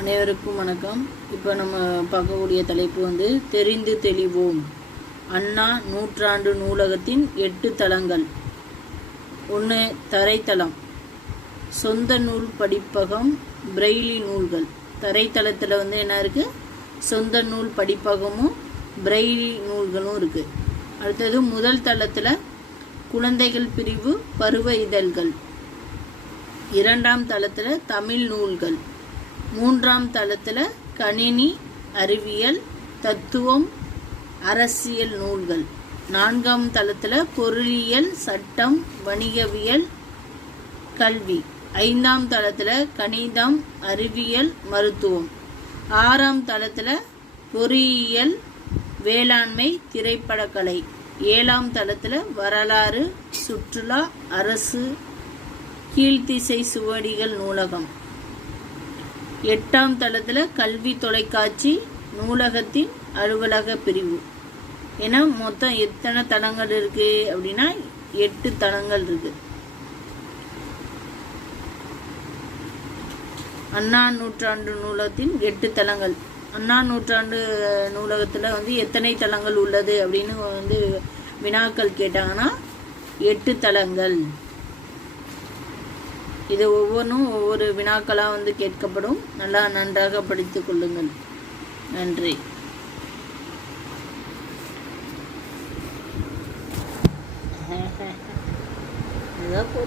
அனைவருக்கும் வணக்கம். இப்போ நம்ம பார்க்கக்கூடிய தலைப்பு வந்து தெரிந்து தெளிவோம். அண்ணா நூற்றாண்டு நூலகத்தின் எட்டு தளங்கள். ஒன்று தரைத்தளம். சொந்த நூல் படிப்பகம் பிரெய்லி நூல்கள். தரைத்தளத்தில் வந்து என்ன இருக்குது சொந்த நூல் படிப்பகமும் பிரெய்லி நூல்களும் இருக்குது அடுத்தது முதல் தளத்தில் குழந்தைகள் பிரிவு பருவ இதழ்கள். இரண்டாம் தளத்தில் தமிழ் நூல்கள். மூன்றாம் தளத்தில் கணினி அறிவியல் தத்துவம் அரசியல் நூல்கள். நான்காம் தளத்தில் பொருளியல் சட்டம் வணிகவியல் கல்வி. ஐந்தாம் தளத்தில் கணிதம் அறிவியல் மருத்துவம். ஆறாம் தளத்தில் பொறியியல் வேளாண்மை திரைப்படக்கலை. ஏழாம் தளத்தில் வரலாறு சுற்றுலா அரசு கீழ்த்திசை சுவடிகள் நூலகம். எட்டாம் தளத்தில் கல்வி தொலைக்காட்சி நூலகத்தின் அலுவலக பிரிவு. ஏன்னா மொத்தம் எத்தனை தளங்கள் இருக்கு அப்படின்னா எட்டு தளங்கள் இருக்கு. அண்ணா நூற்றாண்டு நூலகத்தின் எட்டு தளங்கள். அண்ணா நூற்றாண்டு நூலகத்தில் வந்து எத்தனை தளங்கள் உள்ளது அப்படின்னு வந்து வினாக்கள் கேட்டாங்கன்னா எட்டு தளங்கள். இது ஒவ்வொன்றும் ஒவ்வொரு வினாக்களாக வந்து கேட்கப்படும். நல்லா நன்றாக படித்து கொள்ளுங்கள். நன்றி. ஏதோ